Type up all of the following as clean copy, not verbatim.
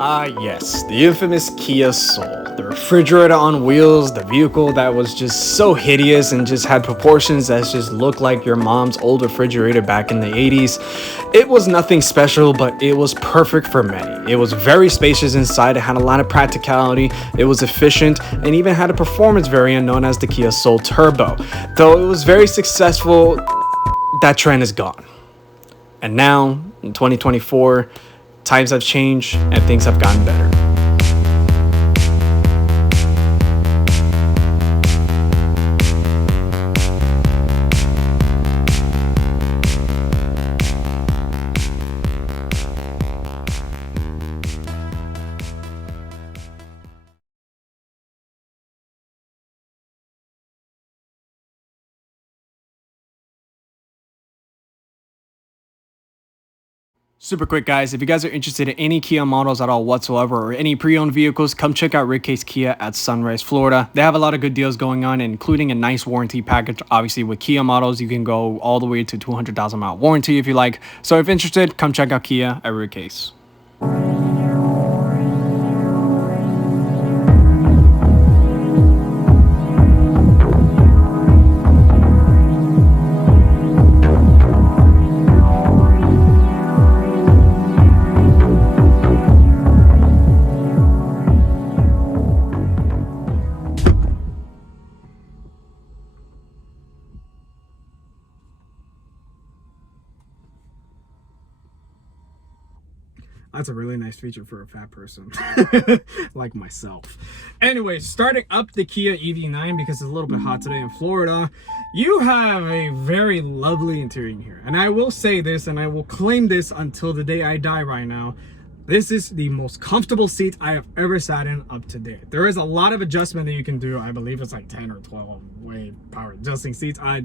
Yes, the infamous Kia Soul. The refrigerator on wheels, the vehicle that was just so hideous and just had proportions that just looked like your mom's old refrigerator back in the 80s. It was nothing special, but it was perfect for many. It was very spacious inside, it had a lot of practicality, it was efficient, and even had a performance variant known as the Kia Soul Turbo. Though it was very successful, that trend is gone. And now, in 2024, times have changed and things have gotten better. Super quick, guys. If you guys are interested in any Kia models at all whatsoever or any pre-owned vehicles, come check out Rickcase Kia at Sunrise, Florida. They have a lot of good deals going on, including a nice warranty package. Obviously, with Kia models, you can go all the way to 200,000 mile warranty if you like. So if interested, come check out Kia at Rickcase. That's a really nice feature for a fat person like myself. Anyway, starting up the Kia EV-9 because it's a little bit hot today in Florida. You have a very lovely interior here. And I will say this, and I will claim this until the day I die right now. This is the most comfortable seat I have ever sat in up to date. There is a lot of adjustment that you can do. I believe it's like 10 or 12 way power adjusting seats. I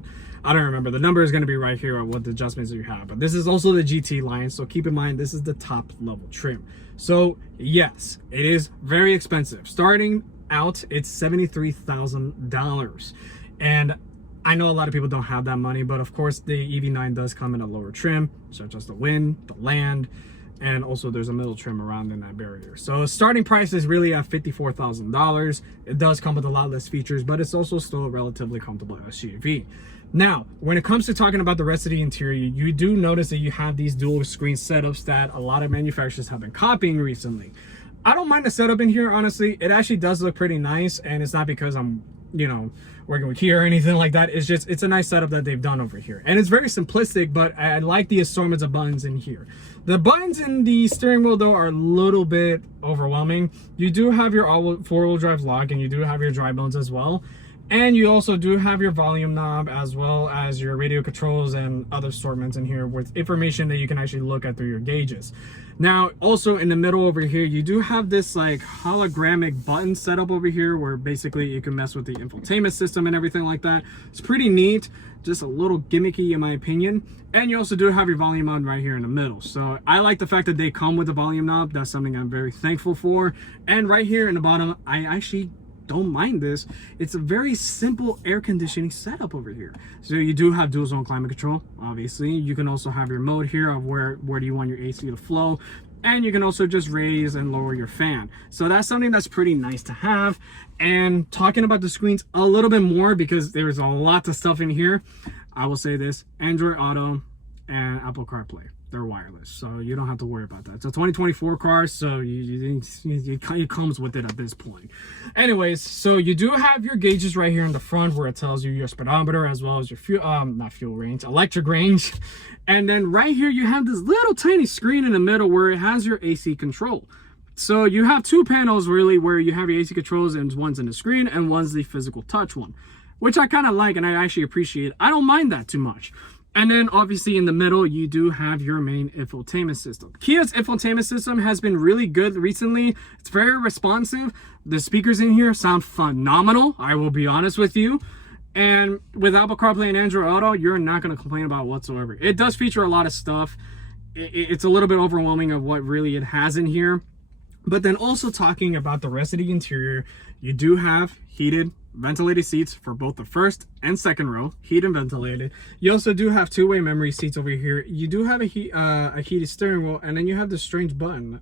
don't remember. The number is going to be right here on what the adjustments you have. But this is also the GT line. So keep in mind, this is the top level trim. So yes, it is very expensive. Starting out, it's $73,000. And I know a lot of people don't have that money, but of course the EV9 does come in a lower trim, such as the wind, the land, and also there's a middle trim around in that barrier. So starting price is really at $54,000. It does come with a lot less features, but it's also still a relatively comfortable SUV. Now, when it comes to talking about the rest of the interior, you do notice that you have these dual screen setups that a lot of manufacturers have been copying recently. I don't mind the setup in here, honestly. It actually does look pretty nice, and it's not because I'm, working with Kia or anything like that. It's just, it's a nice setup that they've done over here. And it's very simplistic, but I like the assortments of buttons in here. The buttons in the steering wheel, though, are a little bit overwhelming. You do have your four-wheel drive lock, and you do have your drive modes as well. And you also do have your volume knob as well as your radio controls and other assortments in here with information that you can actually look at through your gauges. Now, also in the middle over here, you do have this like hologramic button setup over here where basically you can mess with the infotainment system and everything like that. It's pretty neat, just a little gimmicky in my opinion. And you also do have your volume knob right here in the middle. So I like the fact that they come with the volume knob. That's something I'm very thankful for. And right here in the bottom, I actually don't mind this. It's a very simple air conditioning setup over here. So you do have dual zone climate control, obviously. You can also have your mode here of where do you want your AC to flow. And you can also just raise and lower your fan. So that's something that's pretty nice to have. And talking about the screens a little bit more, because there's a lot of stuff in here, I will say this: Android Auto and Apple CarPlay. They're wireless, so you don't have to worry about that. It's a 2024 car, so it comes with it at this point. Anyways, so you do have your gauges right here in the front where it tells you your speedometer as well as your electric range. And then right here you have this little tiny screen in the middle where it has your AC control. So you have two panels really where you have your AC controls, and one's in the screen and one's the physical touch one, which I kind of like and I actually appreciate. I don't mind that too much. And then obviously in the middle, you do have your main infotainment system. Kia's infotainment system has been really good recently. It's very responsive. The speakers in here sound phenomenal, I will be honest with you. And with Apple CarPlay and Android Auto, you're not going to complain about it whatsoever. It does feature a lot of stuff. It's a little bit overwhelming of what really it has in here. But then also talking about the rest of the interior, you do have heated, ventilated seats for both the first and second row, heated and ventilated. You also do have two-way memory seats over here. You do have a heated steering wheel, and then you have this strange button.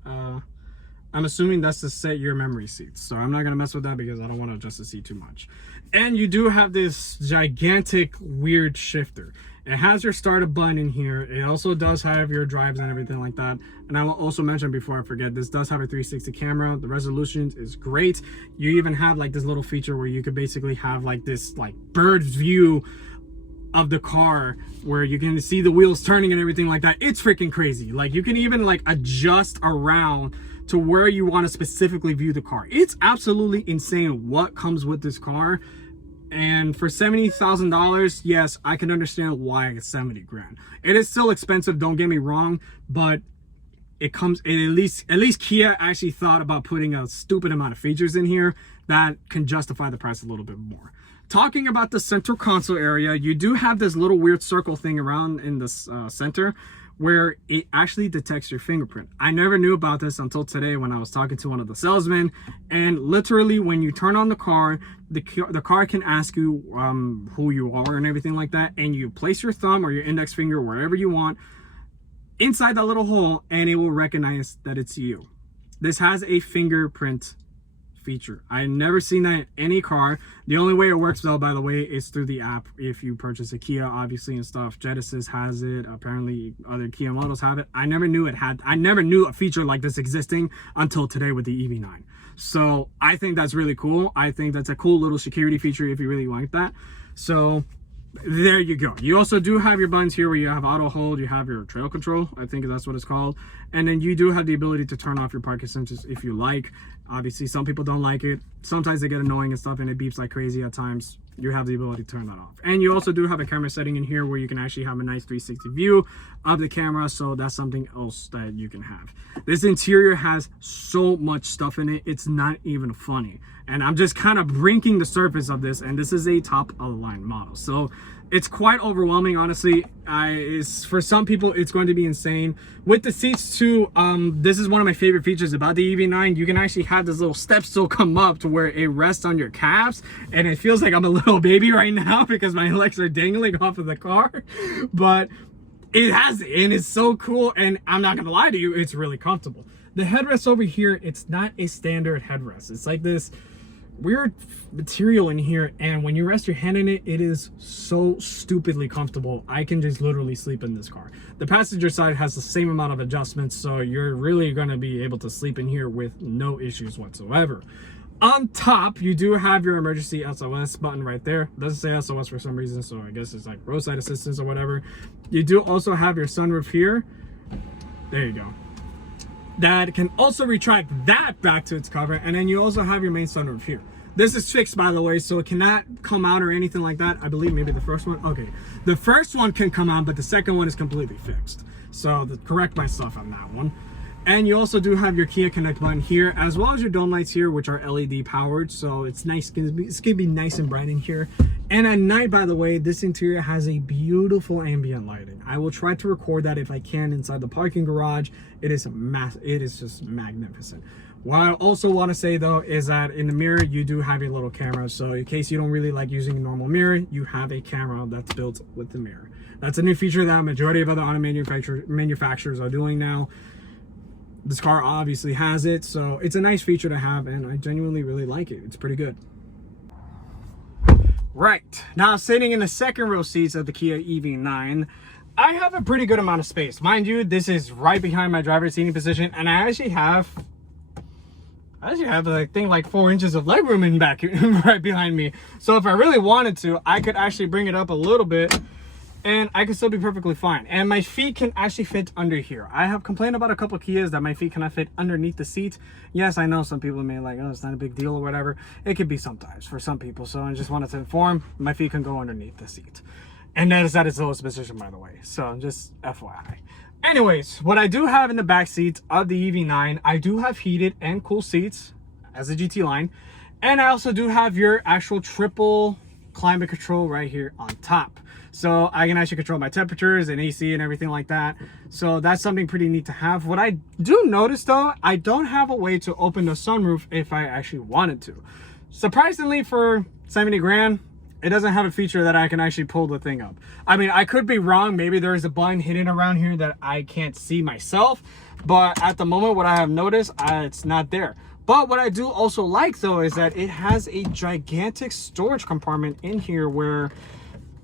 I I'm assuming that's to set your memory seats. So I'm not going to mess with that because I don't want to adjust the seat too much. And you do have this gigantic weird shifter. It has your startup button in here. It also does have your drives and everything like that. And I will also mention before I forget, this does have a 360 camera. The resolution is great. You even have like this little feature where you could basically have like this like bird's view of the car where you can see the wheels turning and everything like that. It's freaking crazy. Like you can even like adjust around to where you want to specifically view the car. It's absolutely insane what comes with this car. And for $70,000, yes, I can understand why it's 70 grand. It is still expensive, don't get me wrong, but it comes, at least Kia actually thought about putting a stupid amount of features in here that can justify the price a little bit more. Talking about the center console area, you do have this little weird circle thing around in the center where it actually detects your fingerprint. I never knew about this until today when I was talking to one of the salesmen. And literally when you turn on the car can ask you who you are and everything like that. And you place your thumb or your index finger wherever you want inside that little hole and it will recognize that it's you. This has a fingerprint feature. I've never seen that in any car. The only way it works though, by the way, is through the app. If you purchase a Kia, obviously, and stuff. Genesis has it. Apparently other Kia models have it. I never knew a feature like this existing until today with the EV-9. So I think that's really cool. I think that's a cool little security feature if you really like that. So there you go. You also do have your buttons here where you have auto hold, you have your trail control, I think that's what it's called, and then you do have the ability to turn off your parking sensors if you like. Obviously some people don't like it, sometimes they get annoying and stuff and it beeps like crazy at times. You have the ability to turn that off. And you also do have a camera setting in here where you can actually have a nice 360 view of the camera, so that's something else that you can have. This interior has so much stuff in it, it's not even funny. And I'm just kind of breaking the surface of this, and this is a top of the line model. So it's quite overwhelming, honestly. For some people, it's going to be insane. With the seats too, this is one of my favorite features about the EV-9. You can actually have this little step stool come up to where it rests on your calves, and it feels like I'm a little baby right now because my legs are dangling off of the car. But it has it, and it's so cool, and I'm not gonna lie to you, it's really comfortable. The headrest over here, it's not a standard headrest. It's like this weird material in here, and when you rest your hand in it, it is so stupidly comfortable. I can just literally sleep in this car. The passenger side has the same amount of adjustments, so you're really going to be able to sleep in here with no issues whatsoever. On top, you do have your emergency SOS button right there. It doesn't say SOS for some reason, so I guess it's like roadside assistance or whatever. You do also have your sunroof here. There you go. That can also retract that back to its cover, and then you also have your main sunroof here. This is fixed, by the way, so it cannot come out or anything like that. I believe maybe the first one, okay, the first one can come out, but the second one is completely fixed, so correct myself on that one. And you also do have your Kia Connect button here, as well as your dome lights here, which are LED powered, so it's nice. It's gonna be nice and bright in here. And at night, by the way, this interior has a beautiful ambient lighting. I will try to record that if I can inside the parking garage. It is just magnificent. What I also want to say though is that in the mirror you do have a little camera, so in case you don't really like using a normal mirror, you have a camera that's built with the mirror. That's a new feature that a majority of other auto manufacturers are doing now. This car obviously has it, so it's a nice feature to have, and I genuinely really like it. It's pretty good. Right, now sitting in the second row seats of the Kia EV-9, I have a pretty good amount of space. Mind you, this is right behind my driver's seating position, and I actually have I think like 4 inches of legroom in back right behind me. So if I really wanted to, I could actually bring it up a little bit and I could still be perfectly fine. And my feet can actually fit under here. I have complained about a couple Kias that my feet cannot fit underneath the seat. Yes, I know some people may like, oh, it's not a big deal or whatever. It could be sometimes for some people. So I just wanted to inform, my feet can go underneath the seat. And that is at its lowest position, by the way. So just FYI. Anyways, what I do have in the back seat of the EV-9, I do have heated and cool seats as a GT line. And I also do have your actual triple climate control right here on top. So I can actually control my temperatures and AC and everything like that. So that's something pretty neat to have. What I do notice though, I don't have a way to open the sunroof if I actually wanted to. Surprisingly, for 70 grand, It doesn't have a feature that I can actually pull the thing up. I mean, I could be wrong. Maybe there is a button hidden around here that I can't see myself. But at the moment, what I have noticed, it's not there. But what I do also like, though, is that it has a gigantic storage compartment in here where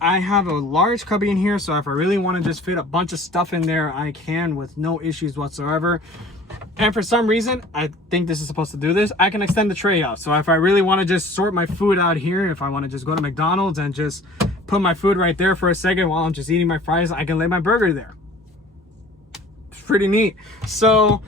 I have a large cubby in here. So if I really want to just fit a bunch of stuff in there, I can with no issues whatsoever. And for some reason, I think this is supposed to do this, I can extend the tray out. So if I really want to just sort my food out here, if I want to just go to McDonald's and just put my food right there for a second while I'm just eating my fries, I can lay my burger there. It's pretty neat. So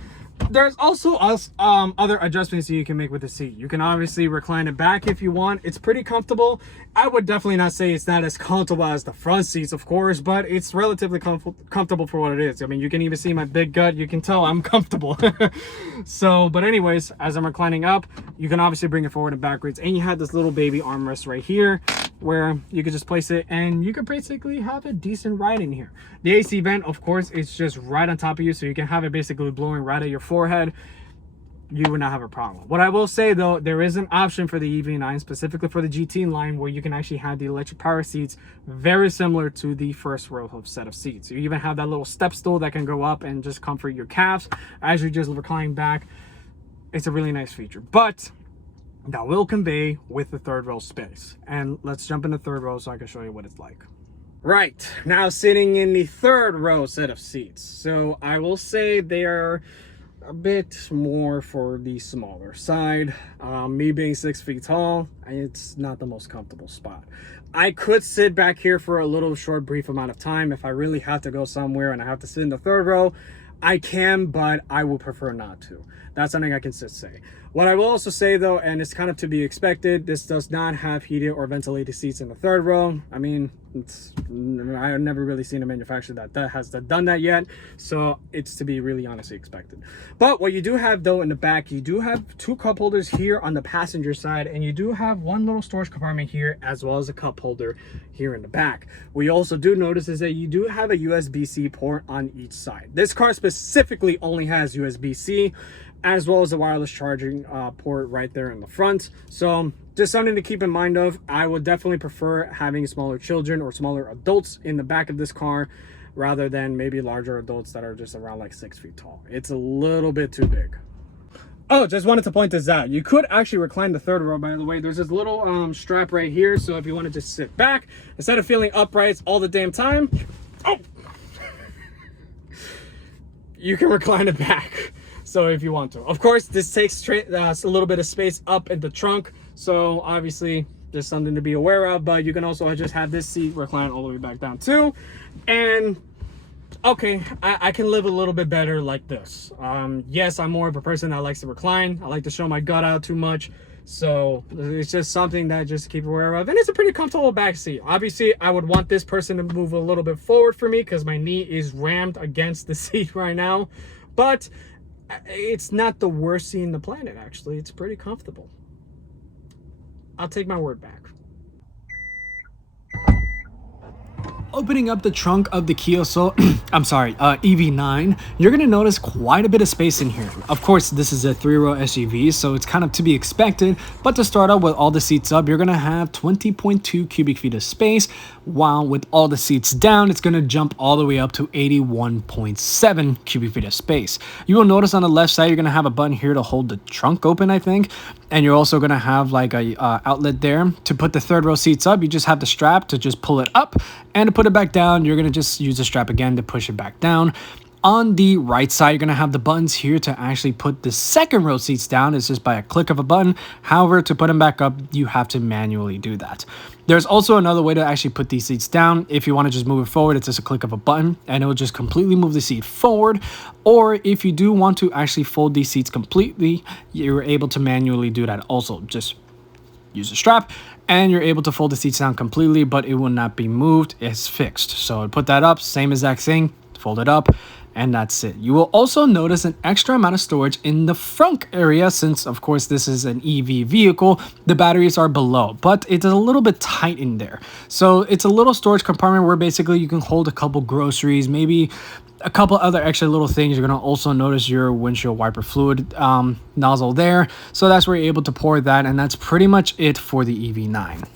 there's also other adjustments that you can make with the seat. You can obviously recline it back if you want. It's pretty comfortable. I would definitely not say it's not as comfortable as the front seats, of course, but it's relatively comfortable for what it is. I mean, you can even see my big gut. You can tell I'm comfortable. So, but anyways, as I'm reclining up, you can obviously bring it forward and backwards. And you have this little baby armrest right here where you could just place it and you could basically have a decent ride in here. The AC vent, of course, it's just right on top of you, so you can have it basically blowing right at your forehead. You would not have a problem. What I will say, though, there is an option for the EV9, specifically for the GT line, where you can actually have the electric power seats very similar to the first row of set of seats. You even have that little step stool that can go up and just comfort your calves as you just recline back. It's a really nice feature, but that will convey with the third row space. And let's jump into third row so I can show you what it's like. Right, now sitting in the third row set of seats. So I will say they are a bit more for the smaller side. Me being 6 feet tall, it's not the most comfortable spot. I could sit back here for a little short brief amount of time. If I really have to go somewhere and I have to sit in the third row, I can, but I would prefer not to. That's something I can say. What I will also say, though, and it's kind of to be expected, this does not have heated or ventilated seats in the third row. I mean, I've never really seen a manufacturer that has done that yet, so it's to be really honestly expected. But what you do have, though, in the back, you do have 2 cup holders here on the passenger side, and you do have 1 little storage compartment here, as well as a cup holder here in the back. What you also do notice is that you do have a USB-C port on each side. This car specifically only has USB-C, as well as the wireless charging port right there in the front. So just something to keep in mind of. I would definitely prefer having smaller children or smaller adults in the back of this car rather than maybe larger adults that are just around like 6 feet tall. It's a little bit too big. Oh, just wanted to point this out. You could actually recline the third row, by the way. There's this little strap right here. So if you want to just sit back, instead of feeling upright all the damn time, you can recline it back. So if you want to, of course, this takes a little bit of space up in the trunk. So obviously there's something to be aware of, but you can also just have this seat recline all the way back down too. And okay, I can live a little bit better like this. Yes, I'm more of a person that likes to recline. I like to show my gut out too much. So it's just something that just keep aware of. And it's a pretty comfortable back seat. Obviously, I would want this person to move a little bit forward for me because my knee is rammed against the seat right now. But it's not the worst seat in the planet, actually. It's pretty comfortable. I'll take my word back. Opening up the trunk of the Kia EV-9, you're going to notice quite a bit of space in here. Of course, this is a 3-row SUV, so it's kind of to be expected. But to start out with all the seats up, you're going to have 20.2 cubic feet of space, while with all the seats down, it's going to jump all the way up to 81.7 cubic feet of space. You will notice on the left side, you're going to have a button here to hold the trunk open, I think. And you're also going to have like a outlet there. To put the third row seats up, you just have the strap to just pull it up, and to put it back down, you're going to just use the strap again to push it back down. On the right side, you're going to have the buttons here to actually put the second row seats down. It's just by a click of a button. However, to put them back up, you have to manually do that. There's also another way to actually put these seats down. If you want to just move it forward, it's just a click of a button and it will just completely move the seat forward. Or if you do want to actually fold these seats completely, you're able to manually do that also. Just use the strap and you're able to fold the seats down completely, but it will not be moved. It's fixed. So put that up, same exact thing, fold it up, and that's it. You will also notice an extra amount of storage in the front area since, of course, this is an EV vehicle. The batteries are below, but it's a little bit tight in there. So it's a little storage compartment where basically you can hold a couple groceries, maybe a couple other extra little things. You're going to also notice your windshield wiper fluid nozzle there. So that's where you're able to pour that, and that's pretty much it for the EV9.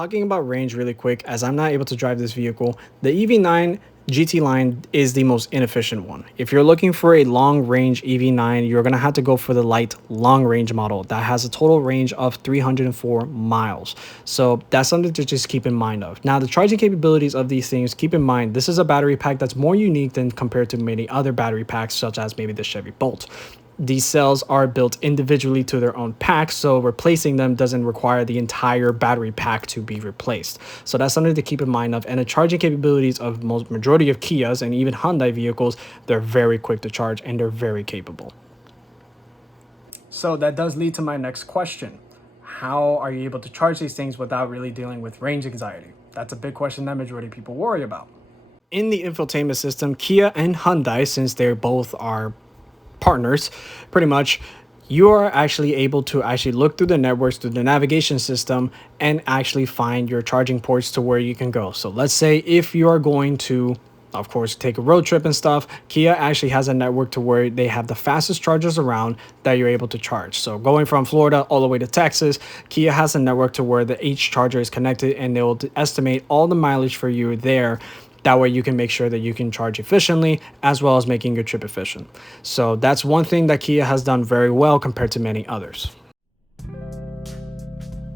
Talking about range really quick, as I'm not able to drive this vehicle, the EV9 GT line is the most inefficient one. If you're looking for a long range EV9, you're going to have to go for the light long range model that has a total range of 304 miles. So that's something to just keep in mind of. Now, the charging capabilities of these things, keep in mind, this is a battery pack that's more unique than compared to many other battery packs, such as maybe the Chevy Bolt. These cells are built individually to their own pack, so replacing them doesn't require the entire battery pack to be replaced. So that's something to keep in mind of. And the charging capabilities of most majority of Kias and even Hyundai vehicles, they're very quick to charge and they're very capable. So that does lead to my next question. How are you able to charge these things without really dealing with range anxiety? That's a big question that majority of people worry about. In the infotainment system, Kia and Hyundai, since they both are partners, pretty much you are actually able to actually look through the networks, through the navigation system, and actually find your charging ports to where you can go. So let's say if you are going to, of course, take a road trip and stuff, Kia actually has a network to where they have the fastest chargers around that you're able to charge. So going from Florida all the way to Texas, Kia has a network to where each charger is connected, and they will estimate all the mileage for you there. That way you can make sure that you can charge efficiently as well as making your trip efficient. So that's one thing that Kia has done very well compared to many others.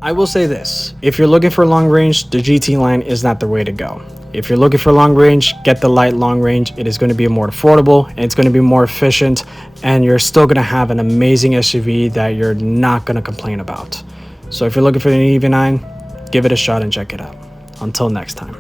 I will say this, if you're looking for long range, the GT line is not the way to go. If you're looking for long range, get the light long range. It is going to be more affordable, and it's going to be more efficient, and you're still going to have an amazing SUV that you're not going to complain about. So if you're looking for an EV9, give it a shot and check it out. Until next time.